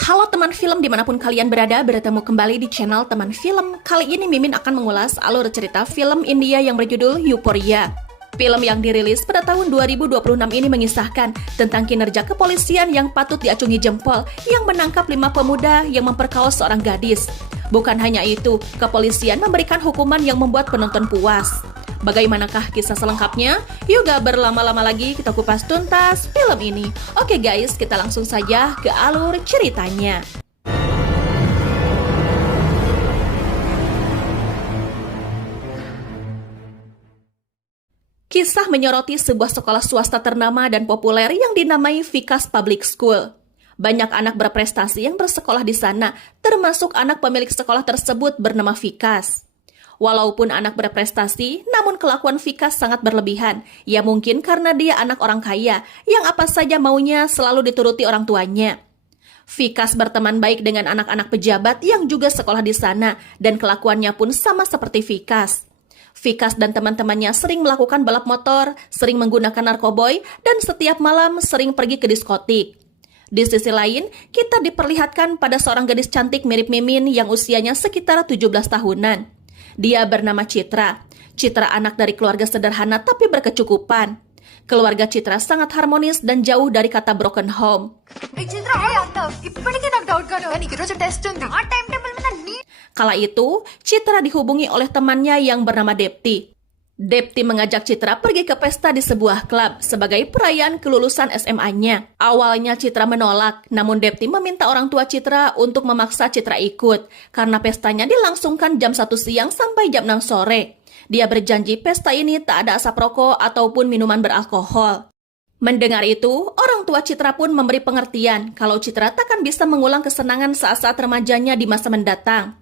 Halo teman film dimanapun kalian berada, bertemu kembali di channel Teman Film. Kali ini Mimin akan mengulas alur cerita film India yang berjudul Euphoria. Film yang dirilis pada tahun 2026 ini mengisahkan tentang kinerja kepolisian yang patut diacungi jempol yang menangkap 5 pemuda yang memperkaos seorang gadis. Bukan hanya itu, kepolisian memberikan hukuman yang membuat penonton puas. Bagaimanakah kisah selengkapnya? Yuk gak berlama-lama lagi, kita kupas tuntas film ini. Oke guys, kita langsung saja ke alur ceritanya. Kisah menyoroti sebuah sekolah swasta ternama dan populer yang dinamai Vikas Public School. Banyak anak berprestasi yang bersekolah di sana, termasuk anak pemilik sekolah tersebut bernama Vikas. Walaupun anak berprestasi, namun kelakuan Vikas sangat berlebihan. Ya mungkin karena dia anak orang kaya, yang apa saja maunya selalu dituruti orang tuanya. Vikas berteman baik dengan anak-anak pejabat yang juga sekolah di sana, dan kelakuannya pun sama seperti Vikas. Vikas dan teman-temannya sering melakukan balap motor, sering menggunakan narkoboy, dan setiap malam sering pergi ke diskotik. Di sisi lain, kita diperlihatkan pada seorang gadis cantik mirip Mimin yang usianya sekitar 17 tahunan. Dia bernama Citra. Citra anak dari keluarga sederhana tapi berkecukupan. Keluarga Citra sangat harmonis dan jauh dari kata broken home. Kala itu, Citra dihubungi oleh temannya yang bernama Depti. Depti mengajak Citra pergi ke pesta di sebuah klub sebagai perayaan kelulusan SMA-nya. Awalnya Citra menolak, namun Depti meminta orang tua Citra untuk memaksa Citra ikut, karena pestanya dilangsungkan jam 1 siang sampai jam 6 sore. Dia berjanji pesta ini tak ada asap rokok ataupun minuman beralkohol. Mendengar itu, orang tua Citra pun memberi pengertian kalau Citra takkan bisa mengulang kesenangan saat-saat remajanya di masa mendatang.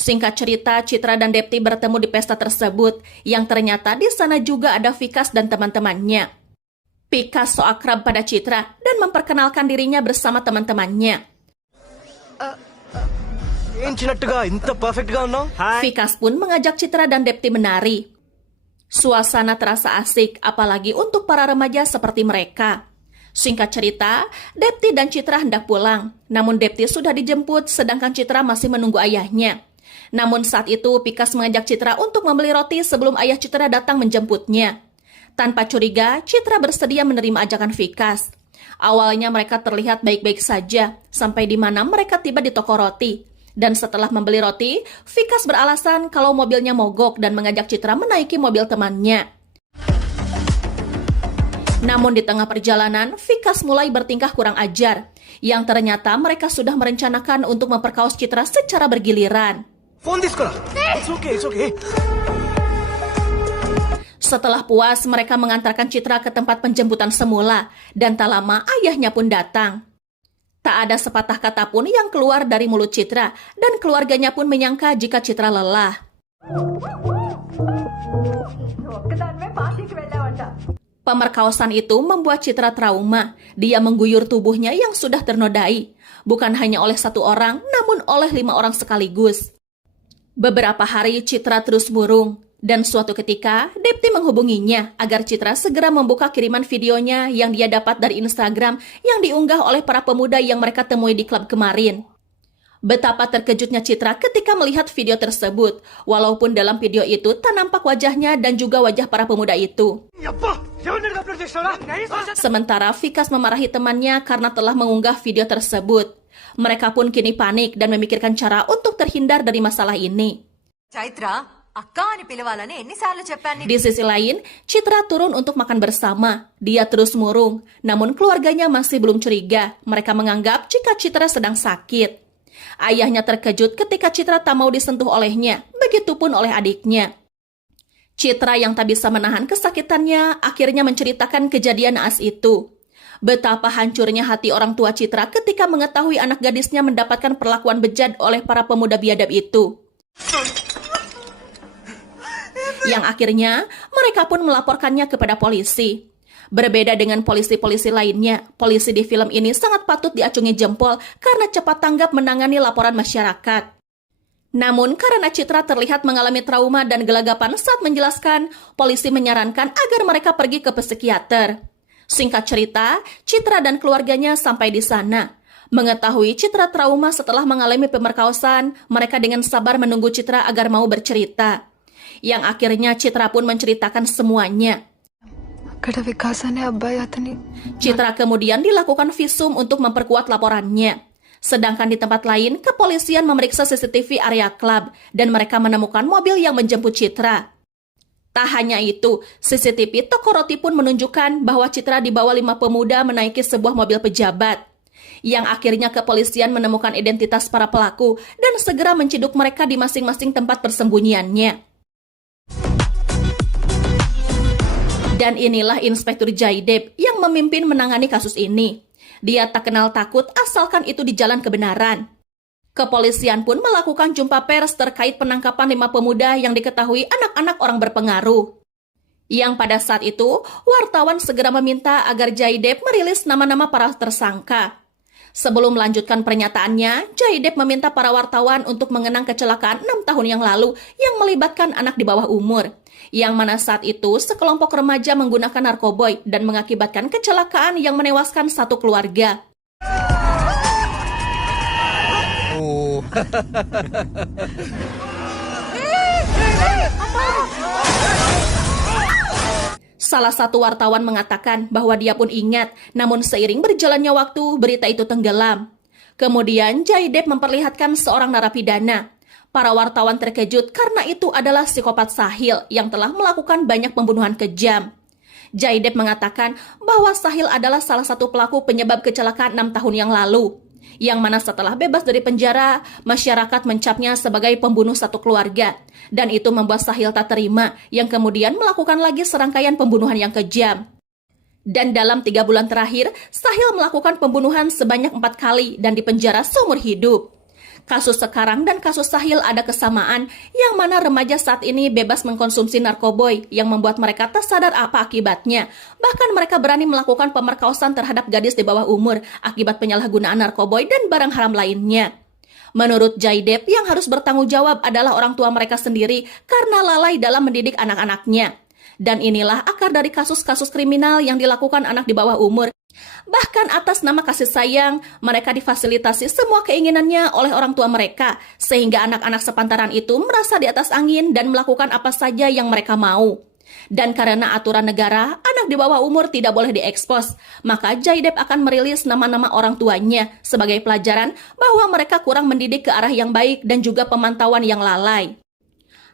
Singkat cerita, Citra dan Depti bertemu di pesta tersebut, yang ternyata di sana juga ada Vikas dan teman-temannya. Vikas so akrab pada Citra dan memperkenalkan dirinya bersama teman-temannya. Vikas pun mengajak Citra dan Depti menari. Suasana terasa asik, apalagi untuk para remaja seperti mereka. Singkat cerita, Depti dan Citra hendak pulang, namun Depti sudah dijemput sedangkan Citra masih menunggu ayahnya. Namun saat itu, Vikas mengajak Citra untuk membeli roti sebelum ayah Citra datang menjemputnya. Tanpa curiga, Citra bersedia menerima ajakan Vikas. Awalnya mereka terlihat baik-baik saja, sampai di mana mereka tiba di toko roti. Dan setelah membeli roti, Vikas beralasan kalau mobilnya mogok dan mengajak Citra menaiki mobil temannya. Namun di tengah perjalanan, Vikas mulai bertingkah kurang ajar, yang ternyata mereka sudah merencanakan untuk memperkaos Citra secara bergiliran. It's okay. Setelah puas, mereka mengantarkan Citra ke tempat penjemputan semula, dan tak lama ayahnya pun datang. Tak ada sepatah kata pun yang keluar dari mulut Citra, dan keluarganya pun menyangka jika Citra lelah. Pemerkosaan itu membuat Citra trauma. Dia mengguyur tubuhnya yang sudah ternodai, bukan hanya oleh satu orang, namun oleh 5 orang sekaligus. Beberapa hari Citra terus murung, dan suatu ketika Depti menghubunginya agar Citra segera membuka kiriman videonya yang dia dapat dari Instagram yang diunggah oleh para pemuda yang mereka temui di klub kemarin. Betapa terkejutnya Citra ketika melihat video tersebut, walaupun dalam video itu tak nampak wajahnya dan juga wajah para pemuda itu. Sementara Vikas memarahi temannya karena telah mengunggah video tersebut. Mereka pun kini panik dan memikirkan cara untuk terhindar dari masalah ini. Di sisi lain, Citra turun untuk makan bersama. Dia terus murung, namun keluarganya masih belum curiga. Mereka menganggap jika Citra sedang sakit. Ayahnya terkejut ketika Citra tak mau disentuh olehnya, begitupun oleh adiknya. Citra yang tak bisa menahan kesakitannya akhirnya menceritakan kejadian naas itu. Betapa hancurnya hati orang tua Citra ketika mengetahui anak gadisnya mendapatkan perlakuan bejat oleh para pemuda biadab itu. Yang akhirnya, mereka pun melaporkannya kepada polisi. Berbeda dengan polisi-polisi lainnya, polisi di film ini sangat patut diacungi jempol karena cepat tanggap menangani laporan masyarakat. Namun karena Citra terlihat mengalami trauma dan gelagapan saat menjelaskan, polisi menyarankan agar mereka pergi ke psikiater. Singkat cerita, Citra dan keluarganya sampai di sana. Mengetahui Citra trauma setelah mengalami pemerkosaan, mereka dengan sabar menunggu Citra agar mau bercerita. Yang akhirnya Citra pun menceritakan semuanya. Citra kemudian dilakukan visum untuk memperkuat laporannya. Sedangkan di tempat lain, kepolisian memeriksa CCTV area klub dan mereka menemukan mobil yang menjemput Citra. Tak hanya itu, CCTV toko roti pun menunjukkan bahwa Citra dibawa 5 pemuda menaiki sebuah mobil pejabat. Yang akhirnya kepolisian menemukan identitas para pelaku dan segera menciduk mereka di masing-masing tempat persembunyiannya. Dan inilah Inspektur Jaidep yang memimpin menangani kasus ini. Dia tak kenal takut asalkan itu di jalan kebenaran. Kepolisian pun melakukan jumpa pers terkait penangkapan 5 pemuda yang diketahui anak-anak orang berpengaruh. Yang pada saat itu, wartawan segera meminta agar Jaidep merilis nama-nama para tersangka. Sebelum melanjutkan pernyataannya, Jaidep meminta para wartawan untuk mengenang kecelakaan 6 tahun yang lalu yang melibatkan anak di bawah umur. Yang mana saat itu sekelompok remaja menggunakan narkoboy dan mengakibatkan kecelakaan yang menewaskan satu keluarga. Salah satu wartawan mengatakan bahwa dia pun ingat, namun seiring berjalannya waktu, berita itu tenggelam. Kemudian Jaidep memperlihatkan seorang narapidana. Para wartawan terkejut karena itu adalah psikopat Sahil yang telah melakukan banyak pembunuhan kejam. Jaidep mengatakan bahwa Sahil adalah salah satu pelaku penyebab kecelakaan 6 tahun yang lalu. Yang mana setelah bebas dari penjara, masyarakat mencapnya sebagai pembunuh satu keluarga. Dan itu membuat Sahil tak terima, yang kemudian melakukan lagi serangkaian pembunuhan yang kejam. Dan dalam 3 bulan terakhir, Sahil melakukan pembunuhan sebanyak 4 kali dan dipenjara seumur hidup. Kasus sekarang dan kasus Sahil ada kesamaan, yang mana remaja saat ini bebas mengkonsumsi narkoboy yang membuat mereka tak sadar apa akibatnya. Bahkan mereka berani melakukan pemerkosaan terhadap gadis di bawah umur akibat penyalahgunaan narkoboy dan barang haram lainnya. Menurut Jaidep, yang harus bertanggung jawab adalah orang tua mereka sendiri karena lalai dalam mendidik anak-anaknya. Dan inilah akar dari kasus-kasus kriminal yang dilakukan anak di bawah umur. Bahkan atas nama kasih sayang, mereka difasilitasi semua keinginannya oleh orang tua mereka, sehingga anak-anak sepantaran itu merasa di atas angin dan melakukan apa saja yang mereka mau. Dan karena aturan negara, anak di bawah umur tidak boleh diekspos, maka Jaidep akan merilis nama-nama orang tuanya sebagai pelajaran bahwa mereka kurang mendidik ke arah yang baik dan juga pemantauan yang lalai.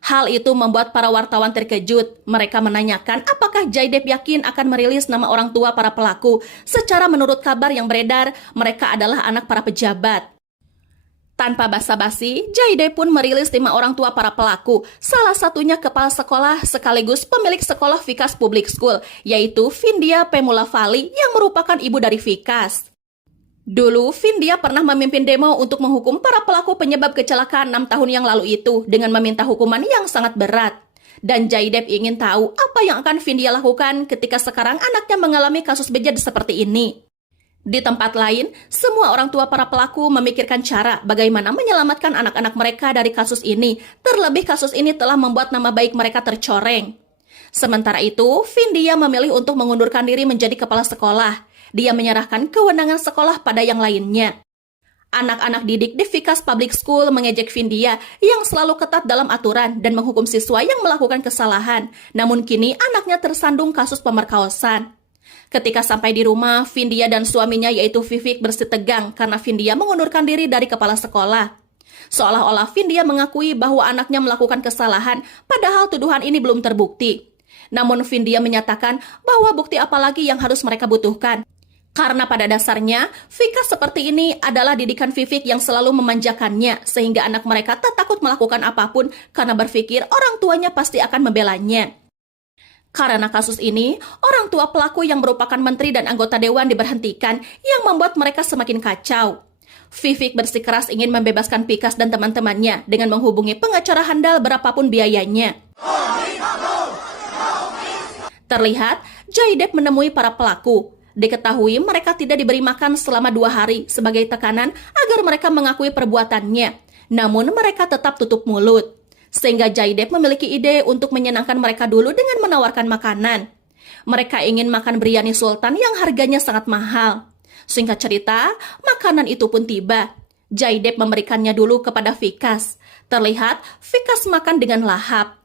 Hal itu membuat para wartawan terkejut. Mereka menanyakan apakah Jaidep yakin akan merilis nama orang tua para pelaku. Secara menurut kabar yang beredar, mereka adalah anak para pejabat. Tanpa basa-basi, Jaidep pun merilis 5 orang tua para pelaku. Salah satunya kepala sekolah sekaligus pemilik sekolah Vikas Public School, yaitu Vindia Pemulavali yang merupakan ibu dari Vikas. Dulu, Vindia pernah memimpin demo untuk menghukum para pelaku penyebab kecelakaan 6 tahun yang lalu itu dengan meminta hukuman yang sangat berat. Dan Jaidep ingin tahu apa yang akan Vindia lakukan ketika sekarang anaknya mengalami kasus bejat seperti ini. Di tempat lain, semua orang tua para pelaku memikirkan cara bagaimana menyelamatkan anak-anak mereka dari kasus ini. Terlebih kasus ini telah membuat nama baik mereka tercoreng. Sementara itu, Vindia memilih untuk mengundurkan diri menjadi kepala sekolah. Dia menyerahkan kewenangan sekolah pada yang lainnya. Anak-anak didik di Vikas Public School mengejek Vindia yang selalu ketat dalam aturan dan menghukum siswa yang melakukan kesalahan. Namun kini anaknya tersandung kasus pemerkosaan. Ketika sampai di rumah, Vindia dan suaminya yaitu Vivek bersitegang karena Vindia mengundurkan diri dari kepala sekolah. Seolah-olah Vindia mengakui bahwa anaknya melakukan kesalahan, padahal tuduhan ini belum terbukti. Namun Vindia menyatakan bahwa bukti apa lagi yang harus mereka butuhkan. Karena pada dasarnya, Vikas seperti ini adalah didikan Vivek yang selalu memanjakannya, sehingga anak mereka tak takut melakukan apapun karena berpikir orang tuanya pasti akan membelanya. Karena kasus ini, orang tua pelaku yang merupakan menteri dan anggota dewan diberhentikan yang membuat mereka semakin kacau. Vivek bersikeras ingin membebaskan Vikas dan teman-temannya dengan menghubungi pengacara handal berapapun biayanya. Terlihat, Jaidep menemui para pelaku. Diketahui mereka tidak diberi makan selama 2 hari sebagai tekanan agar mereka mengakui perbuatannya. Namun mereka tetap tutup mulut. Sehingga Jaidep memiliki ide untuk menyenangkan mereka dulu dengan menawarkan makanan. Mereka ingin makan biryani sultan yang harganya sangat mahal. Singkat cerita, makanan itu pun tiba. Jaidep memberikannya dulu kepada Vikas. Terlihat Vikas makan dengan lahap.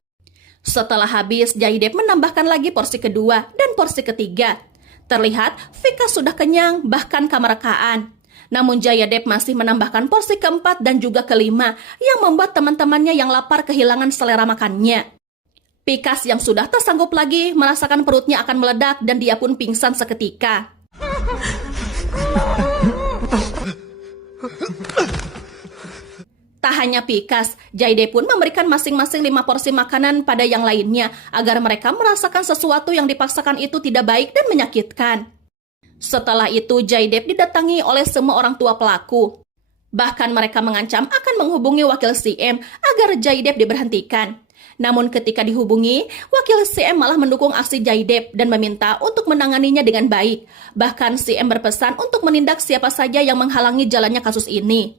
Setelah habis, Jaidep menambahkan lagi porsi kedua dan porsi ketiga. Terlihat Vikas sudah kenyang, bahkan kemerkaan. Namun Jaidep masih menambahkan porsi keempat dan juga kelima yang membuat teman-temannya yang lapar kehilangan selera makannya. Vikas yang sudah tak sanggup lagi merasakan perutnya akan meledak dan dia pun pingsan seketika. Tak hanya Vikas, Jaidep pun memberikan masing-masing 5 porsi makanan pada yang lainnya agar mereka merasakan sesuatu yang dipaksakan itu tidak baik dan menyakitkan. Setelah itu, Jaidep didatangi oleh semua orang tua pelaku. Bahkan mereka mengancam akan menghubungi wakil CM agar Jaidep diberhentikan. Namun ketika dihubungi, wakil CM malah mendukung aksi Jaidep dan meminta untuk menanganinya dengan baik. Bahkan CM berpesan untuk menindak siapa saja yang menghalangi jalannya kasus ini.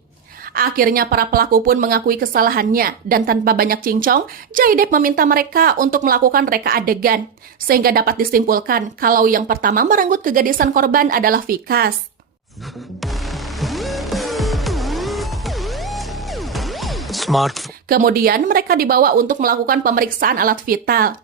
Akhirnya para pelaku pun mengakui kesalahannya dan tanpa banyak cincong, Jaidep meminta mereka untuk melakukan reka adegan. Sehingga dapat disimpulkan kalau yang pertama merenggut kegadisan korban adalah Vikas. Kemudian mereka dibawa untuk melakukan pemeriksaan alat vital.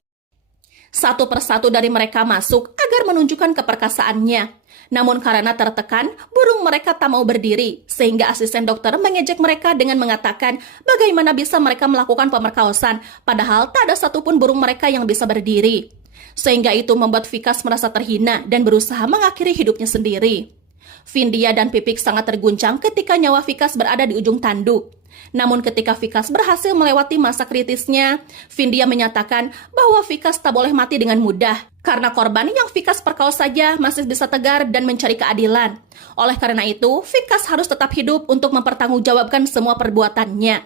Satu persatu dari mereka masuk agar menunjukkan keperkasaannya. Namun karena tertekan, burung mereka tak mau berdiri, sehingga asisten dokter mengejek mereka dengan mengatakan bagaimana bisa mereka melakukan pemerkosaan, padahal tak ada satupun burung mereka yang bisa berdiri. Sehingga itu membuat Vikas merasa terhina dan berusaha mengakhiri hidupnya sendiri. Vindia dan Pipik sangat terguncang ketika nyawa Vikas berada di ujung tanduk. Namun ketika Vikas berhasil melewati masa kritisnya, Vindia menyatakan bahwa Vikas tak boleh mati dengan mudah. Karena korban yang Vikas perkaos saja masih bisa tegar dan mencari keadilan. Oleh karena itu, Vikas harus tetap hidup untuk mempertanggungjawabkan semua perbuatannya.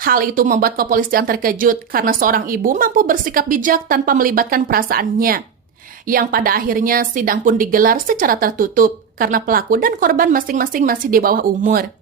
Hal itu membuat kepolisian terkejut karena seorang ibu mampu bersikap bijak tanpa melibatkan perasaannya. Yang pada akhirnya sidang pun digelar secara tertutup karena pelaku dan korban masing-masing masih di bawah umur.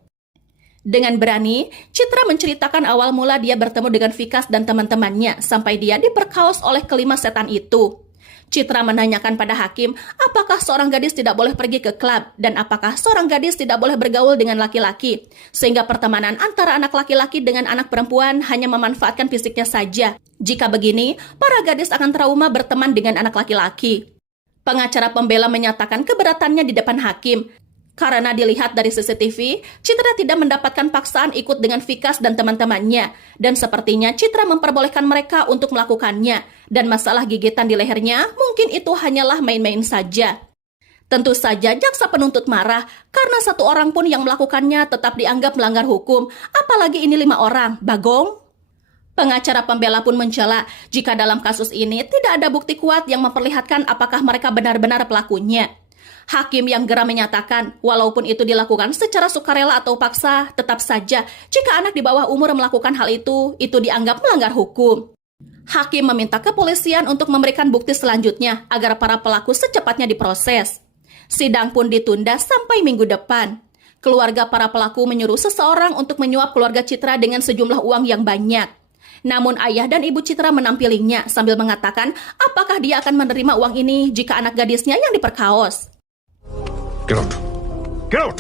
Dengan berani, Citra menceritakan awal mula dia bertemu dengan Vikas dan teman-temannya sampai dia diperkaos oleh kelima setan itu. Citra menanyakan pada hakim apakah seorang gadis tidak boleh pergi ke klub dan apakah seorang gadis tidak boleh bergaul dengan laki-laki. Sehingga pertemanan antara anak laki-laki dengan anak perempuan hanya memanfaatkan fisiknya saja. Jika begini, para gadis akan trauma berteman dengan anak laki-laki. Pengacara pembela menyatakan keberatannya di depan hakim. Karena dilihat dari CCTV, Citra tidak mendapatkan paksaan ikut dengan Vikas dan teman-temannya. Dan sepertinya Citra memperbolehkan mereka untuk melakukannya. Dan masalah gigitan di lehernya mungkin itu hanyalah main-main saja. Tentu saja jaksa penuntut marah karena satu orang pun yang melakukannya tetap dianggap melanggar hukum. Apalagi ini 5 orang, Bagong. Pengacara pembela pun mencela jika dalam kasus ini tidak ada bukti kuat yang memperlihatkan apakah mereka benar-benar pelakunya. Hakim yang geram menyatakan, walaupun itu dilakukan secara sukarela atau paksa, tetap saja jika anak di bawah umur melakukan hal itu dianggap melanggar hukum. Hakim meminta kepolisian untuk memberikan bukti selanjutnya agar para pelaku secepatnya diproses. Sidang pun ditunda sampai minggu depan. Keluarga para pelaku menyuruh seseorang untuk menyuap keluarga Citra dengan sejumlah uang yang banyak. Namun ayah dan ibu Citra menampilinya sambil mengatakan apakah dia akan menerima uang ini jika anak gadisnya yang diperkaos. Get out. Get out.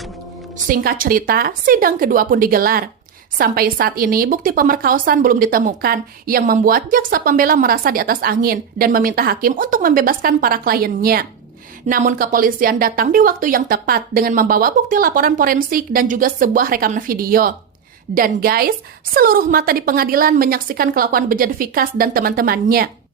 Singkat cerita, sidang kedua pun digelar. Sampai saat ini, bukti pemerkosaan belum ditemukan yang membuat jaksa pembela merasa di atas angin dan meminta hakim untuk membebaskan para kliennya. Namun kepolisian datang di waktu yang tepat dengan membawa bukti laporan forensik dan juga sebuah rekaman video. Dan guys, seluruh mata di pengadilan menyaksikan kelakuan bejat Vikas dan teman-temannya.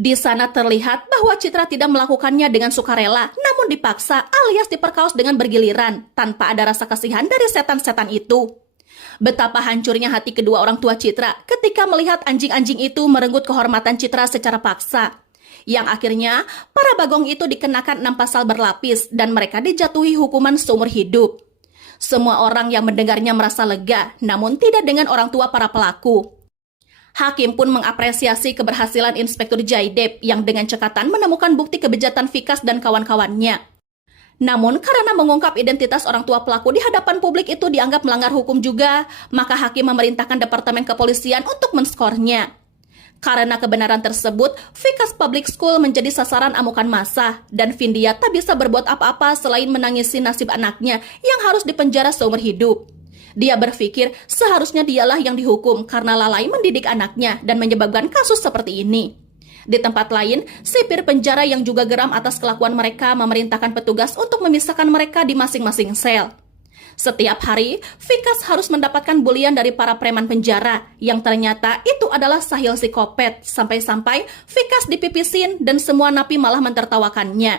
Di sana terlihat bahwa Citra tidak melakukannya dengan sukarela, namun dipaksa alias diperkaos dengan bergiliran, tanpa ada rasa kasihan dari setan-setan itu. Betapa hancurnya hati kedua orang tua Citra ketika melihat anjing-anjing itu merenggut kehormatan Citra secara paksa. Yang akhirnya, para Bagong itu dikenakan 6 pasal berlapis dan mereka dijatuhi hukuman seumur hidup. Semua orang yang mendengarnya merasa lega, namun tidak dengan orang tua para pelaku. Hakim pun mengapresiasi keberhasilan Inspektur Jaidep yang dengan cekatan menemukan bukti kebejatan Vikas dan kawan-kawannya. Namun karena mengungkap identitas orang tua pelaku di hadapan publik itu dianggap melanggar hukum juga, maka hakim memerintahkan Departemen Kepolisian untuk menskornya. Karena kebenaran tersebut, Vikas Public School menjadi sasaran amukan massa dan Vindhya tak bisa berbuat apa-apa selain menangisi nasib anaknya yang harus dipenjara seumur hidup. Dia berpikir seharusnya dialah yang dihukum karena lalai mendidik anaknya dan menyebabkan kasus seperti ini. Di tempat lain, sipir penjara yang juga geram atas kelakuan mereka memerintahkan petugas untuk memisahkan mereka di masing-masing sel. Setiap hari, Vikas harus mendapatkan bulian dari para preman penjara, yang ternyata itu adalah Sahil psikopat, sampai-sampai Vikas dipipisin dan semua napi malah mentertawakannya.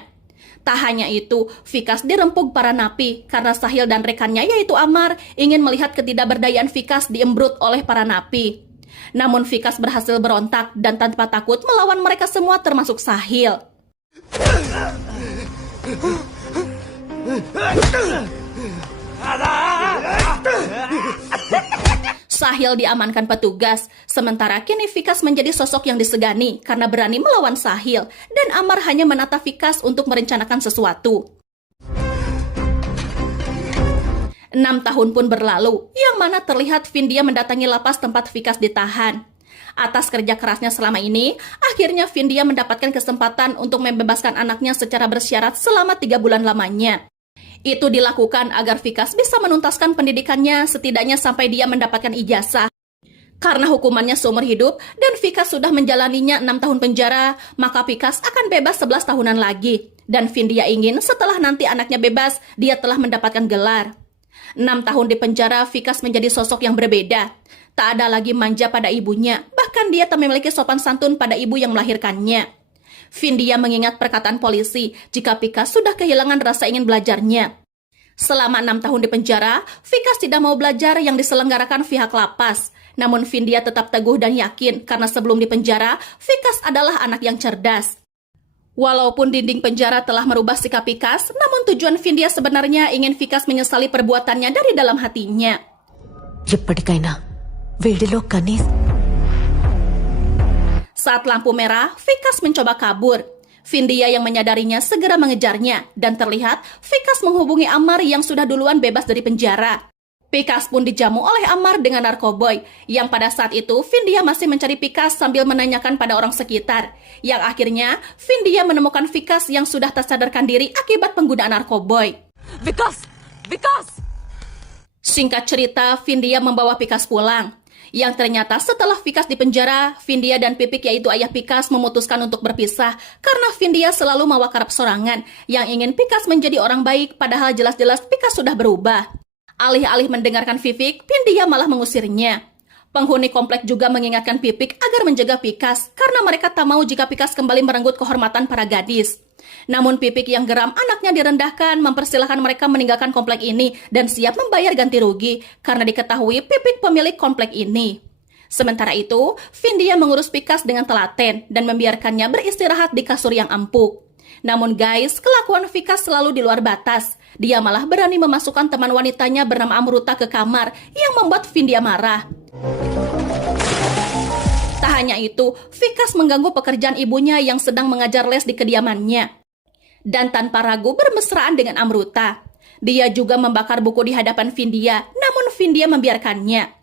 Tak hanya itu, Vikas dirempuk para napi karena Sahil dan rekannya yaitu Amar ingin melihat ketidakberdayaan Vikas diembrut oleh para napi. Namun Vikas berhasil berontak dan tanpa takut melawan mereka semua termasuk Sahil. Sahil diamankan petugas, sementara kini Vikas menjadi sosok yang disegani karena berani melawan Sahil, dan Amar hanya menata Vikas untuk merencanakan sesuatu. 6 tahun pun berlalu, yang mana terlihat Vindhya mendatangi lapas tempat Vikas ditahan. Atas kerja kerasnya selama ini, akhirnya Vindhya mendapatkan kesempatan untuk membebaskan anaknya secara bersyarat selama 3 bulan lamanya. Itu dilakukan agar Vikas bisa menuntaskan pendidikannya setidaknya sampai dia mendapatkan ijazah. Karena hukumannya seumur hidup dan Vikas sudah menjalaninya 6 tahun penjara, maka Vikas akan bebas 11 tahunan lagi. Dan Vindhya ingin setelah nanti anaknya bebas, dia telah mendapatkan gelar. 6 tahun di penjara, Vikas menjadi sosok yang berbeda. Tak ada lagi manja pada ibunya, bahkan dia tak memiliki sopan santun pada ibu yang melahirkannya. Vindhya mengingat perkataan polisi jika Vikas sudah kehilangan rasa ingin belajarnya. Selama 6 tahun di penjara, Vikas tidak mau belajar yang diselenggarakan pihak lapas. Namun Vindhya tetap teguh dan yakin karena sebelum di penjara, Vikas adalah anak yang cerdas. Walaupun dinding penjara telah merubah sikap Vikas, namun tujuan Vindhya sebenarnya ingin Vikas menyesali perbuatannya dari dalam hatinya. ఎప్పటికైనా వీడిలో కనీసం Saat lampu merah, Vikas mencoba kabur. Vindhya yang menyadarinya segera mengejarnya, dan terlihat Vikas menghubungi Amar yang sudah duluan bebas dari penjara. Vikas pun dijamu oleh Amar dengan narkoboy, yang pada saat itu Vindhya masih mencari Vikas sambil menanyakan pada orang sekitar. Yang akhirnya, Vindhya menemukan Vikas yang sudah tak sadarkan diri akibat penggunaan narkoboy. Vikas Vikas Singkat cerita, Vindhya membawa Vikas pulang. Yang ternyata setelah Vikas di penjara, Vindhya dan Pipik yaitu ayah Vikas memutuskan untuk berpisah karena Vindhya selalu mawakarap sorangan yang ingin Vikas menjadi orang baik padahal jelas-jelas Vikas sudah berubah. Alih-alih mendengarkan Pipik, Vindhya malah mengusirnya. Penghuni komplek juga mengingatkan Pipik agar menjaga Vikas karena mereka tak mau jika Vikas kembali merenggut kehormatan para gadis. Namun Pipik yang geram anaknya direndahkan mempersilahkan mereka meninggalkan komplek ini dan siap membayar ganti rugi karena diketahui Pipik pemilik komplek ini. Sementara itu, Vindhya mengurus Vikas dengan telaten dan membiarkannya beristirahat di kasur yang empuk. Namun guys, kelakuan Vikas selalu di luar batas. Dia malah berani memasukkan teman wanitanya bernama Amruta ke kamar yang membuat Vindhya marah. Tak hanya itu, Vikas mengganggu pekerjaan ibunya yang sedang mengajar les di kediamannya. Dan tanpa ragu bermesraan dengan Amruta. Dia juga membakar buku di hadapan Vindhya, namun Vindhya membiarkannya.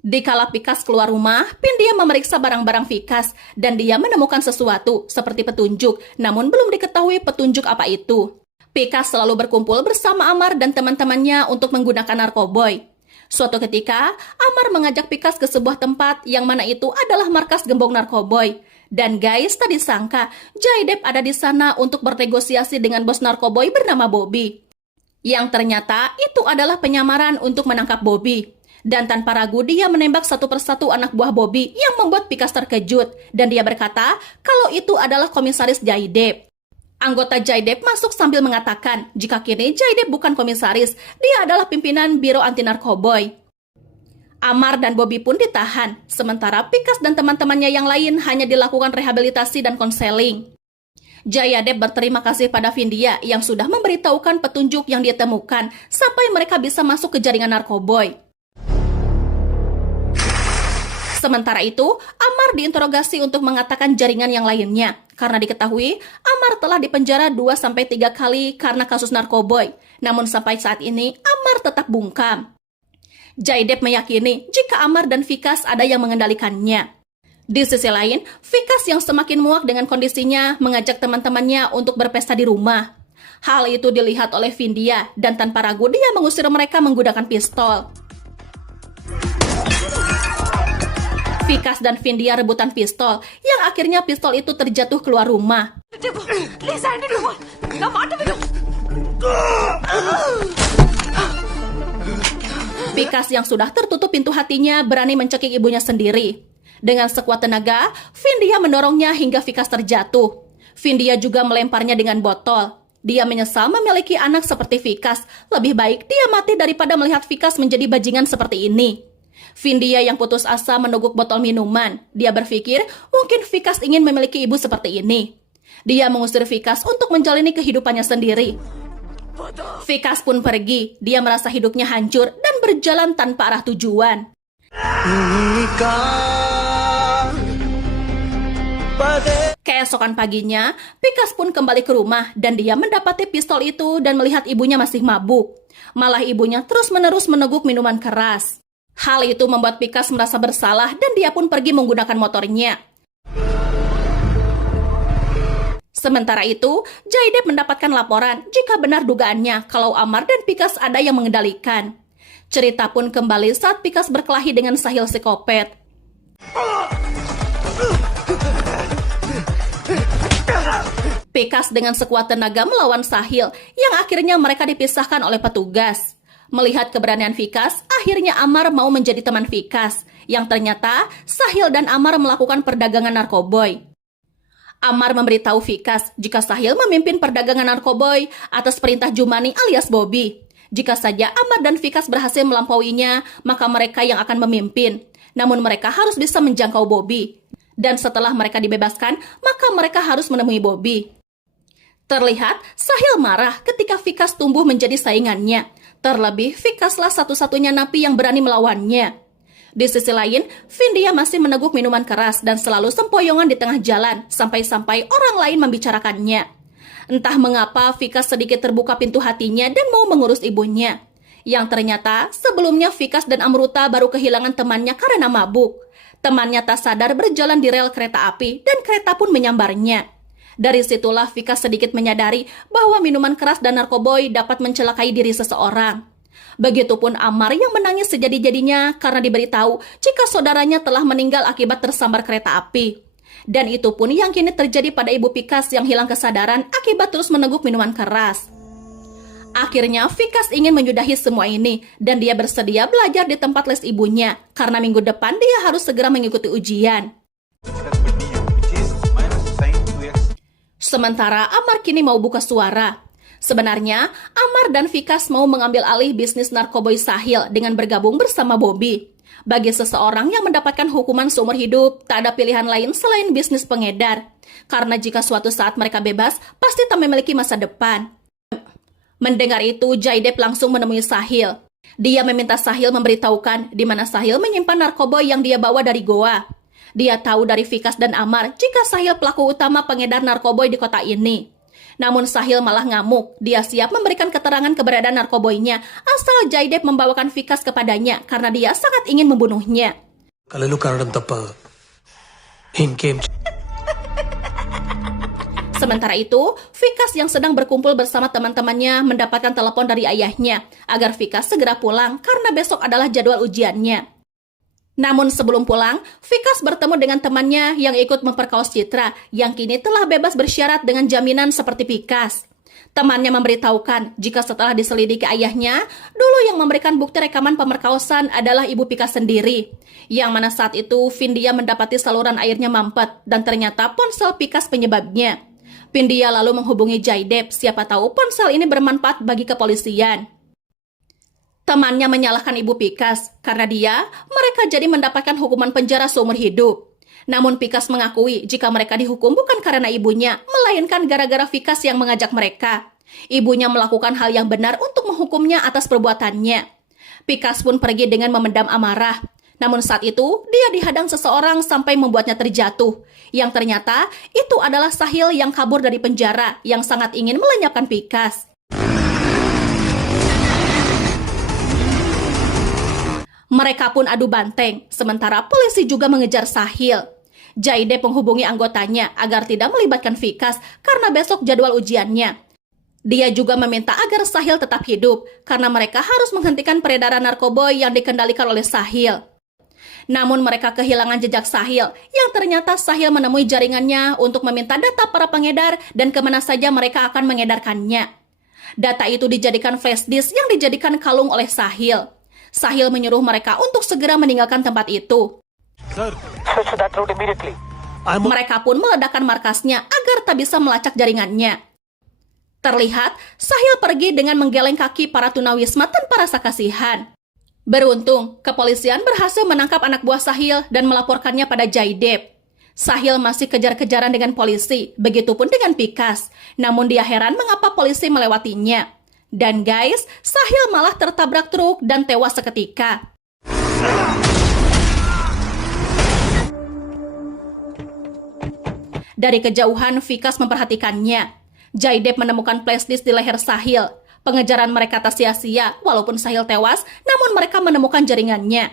Dikala Vikas keluar rumah, Vindhya memeriksa barang-barang Vikas dan dia menemukan sesuatu seperti petunjuk, namun belum diketahui petunjuk apa itu. Vikas selalu berkumpul bersama Amar dan teman-temannya untuk menggunakan narkoboy. Suatu ketika, Amar mengajak Vikas ke sebuah tempat yang mana itu adalah markas gembong narkoboy. Dan guys, tak disangka, Jaydev ada di sana untuk bernegosiasi dengan bos narkoboy bernama Bobby. Yang ternyata itu adalah penyamaran untuk menangkap Bobby. Dan tanpa ragu dia menembak satu persatu anak buah Bobby yang membuat Vikas terkejut. Dan dia berkata kalau itu adalah komisaris Jaydev. Anggota Jaydev masuk sambil mengatakan jika kini Jaydev bukan komisaris, dia adalah pimpinan Biro Anti Narkoboy. Amar dan Bobby pun ditahan, sementara Vikas dan teman-temannya yang lain hanya dilakukan rehabilitasi dan konseling. Jayadev berterima kasih pada Vindhya yang sudah memberitahukan petunjuk yang dia temukan sampai mereka bisa masuk ke jaringan narkoboy. Sementara itu, Amar diinterogasi untuk mengatakan jaringan yang lainnya karena diketahui Amar telah dipenjara 2-3 kali karena kasus narkoboy. Namun sampai saat ini Amar tetap bungkam. Jaydev meyakini jika Amar dan Vikas ada yang mengendalikannya. Di sisi lain, Vikas yang semakin muak dengan kondisinya mengajak teman-temannya untuk berpesta di rumah. Hal itu dilihat oleh Vindya dan tanpa ragu dia mengusir mereka menggunakan pistol. Vikas dan Vindya rebutan pistol, yang akhirnya pistol itu terjatuh keluar rumah. Vikas yang sudah tertutup pintu hatinya berani mencekik ibunya sendiri. Dengan sekuat tenaga, Vindya mendorongnya hingga Vikas terjatuh. Vindya juga melemparnya dengan botol. Dia menyesal memiliki anak seperti Vikas. Lebih baik dia mati daripada melihat Vikas menjadi bajingan seperti ini. Vindya yang putus asa meneguk botol minuman. Dia berpikir mungkin Vikas ingin memiliki ibu seperti ini. Dia mengusir Vikas untuk menjalani kehidupannya sendiri. Vikas pun pergi. Dia merasa hidupnya hancur dan berjalan tanpa arah tujuan. Keesokan paginya, Vikas pun kembali ke rumah dan dia mendapati pistol itu dan melihat ibunya masih mabuk. Malah ibunya terus-menerus meneguk minuman keras. Hal itu membuat Vikas merasa bersalah dan dia pun pergi menggunakan motornya. Sementara itu, Jaidep mendapatkan laporan jika benar dugaannya kalau Amar dan Vikas ada yang mengendalikan. Cerita pun kembali saat Vikas berkelahi dengan Sahil psikopat. Vikas dengan sekuat tenaga melawan Sahil yang akhirnya mereka dipisahkan oleh petugas. Melihat keberanian Vikas, akhirnya Amar mau menjadi teman Vikas, yang ternyata Sahil dan Amar melakukan perdagangan narkoboy. Amar memberitahu Vikas jika Sahil memimpin perdagangan narkoboy atas perintah Jumani alias Bobby. Jika saja Amar dan Vikas berhasil melampauinya, maka mereka yang akan memimpin. Namun mereka harus bisa menjangkau Bobby. Dan setelah mereka dibebaskan, maka mereka harus menemui Bobby. Terlihat, Sahil marah ketika Vikas tumbuh menjadi saingannya. Terlebih, Vikaslah satu-satunya napi yang berani melawannya. Di sisi lain, Vindya masih meneguk minuman keras dan selalu sempoyongan di tengah jalan, sampai-sampai orang lain membicarakannya. Entah mengapa Vikas sedikit terbuka pintu hatinya dan mau mengurus ibunya. Yang ternyata, sebelumnya Vikas dan Amruta baru kehilangan temannya karena mabuk. Temannya tak sadar berjalan di rel kereta api dan kereta pun menyambarnya. Dari situlah Vikas sedikit menyadari bahwa minuman keras dan narkoboy dapat mencelakai diri seseorang. Begitupun Amar yang menangis sejadi-jadinya karena diberitahu jika saudaranya telah meninggal akibat tersambar kereta api. Dan itu pun yang kini terjadi pada ibu Vikas yang hilang kesadaran akibat terus meneguk minuman keras. Akhirnya Vikas ingin menyudahi semua ini dan dia bersedia belajar di tempat les ibunya karena minggu depan dia harus segera mengikuti ujian. Sementara Amar kini mau buka suara. Sebenarnya, Amar dan Vikas mau mengambil alih bisnis narkoboy Sahil dengan bergabung bersama Bobby. Bagi seseorang yang mendapatkan hukuman seumur hidup, tak ada pilihan lain selain bisnis pengedar. Karena jika suatu saat mereka bebas, pasti tak memiliki masa depan. Mendengar itu, Jaidep langsung menemui Sahil. Dia meminta Sahil memberitahukan di mana Sahil menyimpan narkoboy yang dia bawa dari Goa. Dia tahu dari Vikas dan Amar jika Sahil pelaku utama pengedar narkoboy di kota ini. Namun Sahil malah ngamuk. Dia siap memberikan keterangan keberadaan narkoboynya asal Jaidep membawakan Vikas kepadanya karena dia sangat ingin membunuhnya. Sementara itu, Vikas yang sedang berkumpul bersama teman-temannya mendapatkan telepon dari ayahnya agar Vikas segera pulang karena besok adalah jadwal ujiannya. Namun sebelum pulang, Vikas bertemu dengan temannya yang ikut memperkaos Citra yang kini telah bebas bersyarat dengan jaminan seperti Vikas. Temannya memberitahukan jika setelah diselidiki ayahnya, dulu yang memberikan bukti rekaman pemerkosaan adalah ibu Vikas sendiri. Yang mana saat itu Vindya mendapati saluran airnya mampet dan ternyata ponsel Vikas penyebabnya. Vindya lalu menghubungi Jaidep, siapa tahu ponsel ini bermanfaat bagi kepolisian. Temannya menyalahkan ibu Vikas karena mereka jadi mendapatkan hukuman penjara seumur hidup. Namun Vikas mengakui jika mereka dihukum bukan karena ibunya, melainkan gara-gara Vikas yang mengajak mereka. Ibunya melakukan hal yang benar untuk menghukumnya atas perbuatannya. Vikas pun pergi dengan memendam amarah. Namun saat itu, dia dihadang seseorang sampai membuatnya terjatuh. Yang ternyata, itu adalah Sahil yang kabur dari penjara yang sangat ingin melenyapkan Vikas. Mereka pun adu banteng, sementara polisi juga mengejar Sahil. Jaidep menghubungi anggotanya agar tidak melibatkan Vikas karena besok jadwal ujiannya. Dia juga meminta agar Sahil tetap hidup karena mereka harus menghentikan peredaran narkoba yang dikendalikan oleh Sahil. Namun mereka kehilangan jejak Sahil yang ternyata Sahil menemui jaringannya untuk meminta data para pengedar dan kemana saja mereka akan mengedarkannya. Data itu dijadikan flash disk yang dijadikan kalung oleh Sahil. Sahil menyuruh mereka untuk segera meninggalkan tempat itu. Sir, Mereka pun meledakkan markasnya agar tak bisa melacak jaringannya. Terlihat, Sahil pergi dengan menggeleng kaki para tunawisma tanpa rasa kasihan. Beruntung, kepolisian berhasil menangkap anak buah Sahil dan melaporkannya pada Jaidep. Sahil masih kejar-kejaran dengan polisi, begitupun dengan Vikas. Namun dia heran mengapa polisi melewatinya. Dan guys, Sahil malah tertabrak truk dan tewas seketika. Dari kejauhan, Vikas memperhatikannya. Jaidep menemukan flashdisk di leher Sahil. Pengejaran mereka tak sia-sia, walaupun Sahil tewas, namun mereka menemukan jaringannya.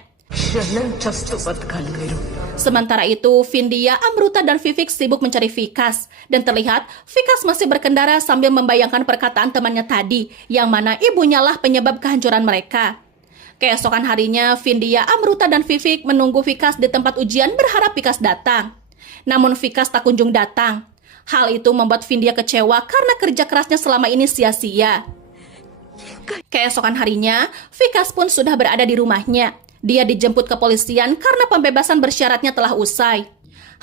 Sementara itu, Vindia, Amruta, dan Vivek sibuk mencari Vikas. Dan terlihat, Vikas masih berkendara sambil membayangkan perkataan temannya tadi, yang mana ibunya lah penyebab kehancuran mereka. Keesokan harinya, Vindia, Amruta, dan Vivek menunggu Vikas di tempat ujian berharap Vikas datang. Namun Vikas tak kunjung datang. Hal itu membuat Vindia kecewa karena kerja kerasnya selama ini sia-sia. Keesokan harinya, Vikas pun sudah berada di rumahnya. Dia dijemput kepolisian karena pembebasan bersyaratnya telah usai.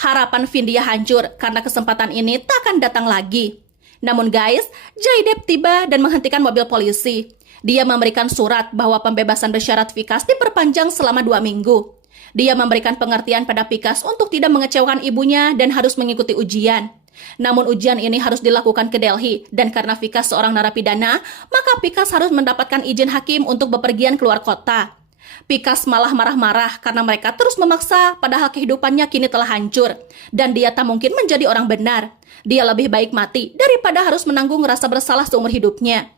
Harapan Vindia hancur karena kesempatan ini tak akan datang lagi. Namun guys, Jaidep tiba dan menghentikan mobil polisi. Dia memberikan surat bahwa pembebasan bersyarat Vikas diperpanjang selama 2 minggu. Dia memberikan pengertian pada Vikas untuk tidak mengecewakan ibunya dan harus mengikuti ujian. Namun ujian ini harus dilakukan ke Delhi, dan karena Vikas seorang narapidana, maka Vikas harus mendapatkan izin hakim untuk bepergian keluar kota. Vikas malah marah-marah karena mereka terus memaksa, padahal kehidupannya kini telah hancur, dan dia tak mungkin menjadi orang benar. Dia lebih baik mati daripada harus menanggung rasa bersalah seumur hidupnya.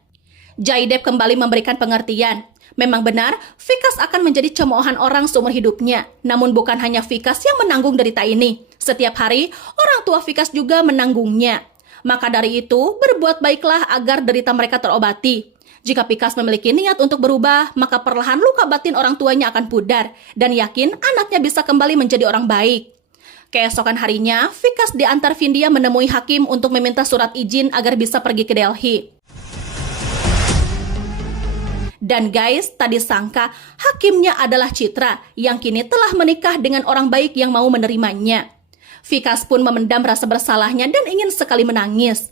Jaidep kembali memberikan pengertian. Memang benar, Vikas akan menjadi cemoohan orang seumur hidupnya. Namun bukan hanya Vikas yang menanggung derita ini. Setiap hari, orang tua Vikas juga menanggungnya. Maka dari itu, berbuat baiklah agar derita mereka terobati. Jika Vikas memiliki niat untuk berubah, maka perlahan luka batin orang tuanya akan pudar. Dan yakin anaknya bisa kembali menjadi orang baik. Keesokan harinya, Vikas diantar Vindia menemui hakim untuk meminta surat izin agar bisa pergi ke Delhi. Dan guys, tadi sangka hakimnya adalah Citra yang kini telah menikah dengan orang baik yang mau menerimanya. Vikas pun memendam rasa bersalahnya dan ingin sekali menangis.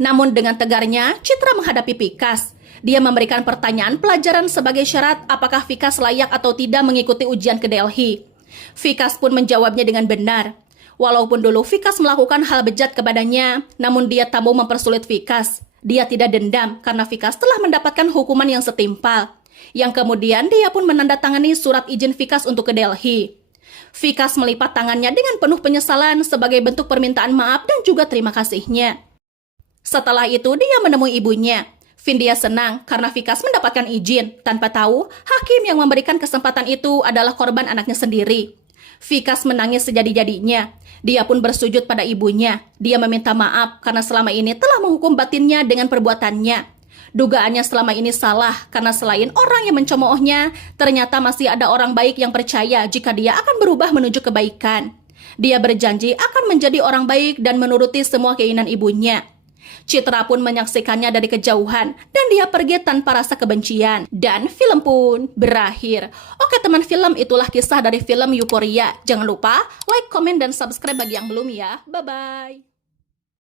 Namun dengan tegarnya, Citra menghadapi Vikas. Dia memberikan pertanyaan pelajaran sebagai syarat apakah Vikas layak atau tidak mengikuti ujian ke Delhi. Vikas pun menjawabnya dengan benar. Walaupun dulu Vikas melakukan hal bejat kepadanya, namun dia tak mau mempersulit Vikas. Dia tidak dendam karena Vikas telah mendapatkan hukuman yang setimpal. Yang kemudian dia pun menandatangani surat izin Vikas untuk ke Delhi. Vikas melipat tangannya dengan penuh penyesalan sebagai bentuk permintaan maaf dan juga terima kasihnya. Setelah itu dia menemui ibunya. Vindia senang karena Vikas mendapatkan izin, tanpa tahu hakim yang memberikan kesempatan itu adalah korban anaknya sendiri. Vikas menangis sejadi-jadinya. Dia pun bersujud pada ibunya. Dia meminta maaf karena selama ini telah menghukum batinnya dengan perbuatannya. Dugaannya selama ini salah karena selain orang yang mencemoohnya, ternyata masih ada orang baik yang percaya jika dia akan berubah menuju kebaikan. Dia berjanji akan menjadi orang baik dan menuruti semua keinginan ibunya. Citra pun menyaksikannya dari kejauhan dan dia pergi tanpa rasa kebencian. Dan film pun berakhir. Oke teman film, itulah kisah dari film Euphoria. Jangan lupa like, komen, dan subscribe bagi yang belum ya. Bye-bye.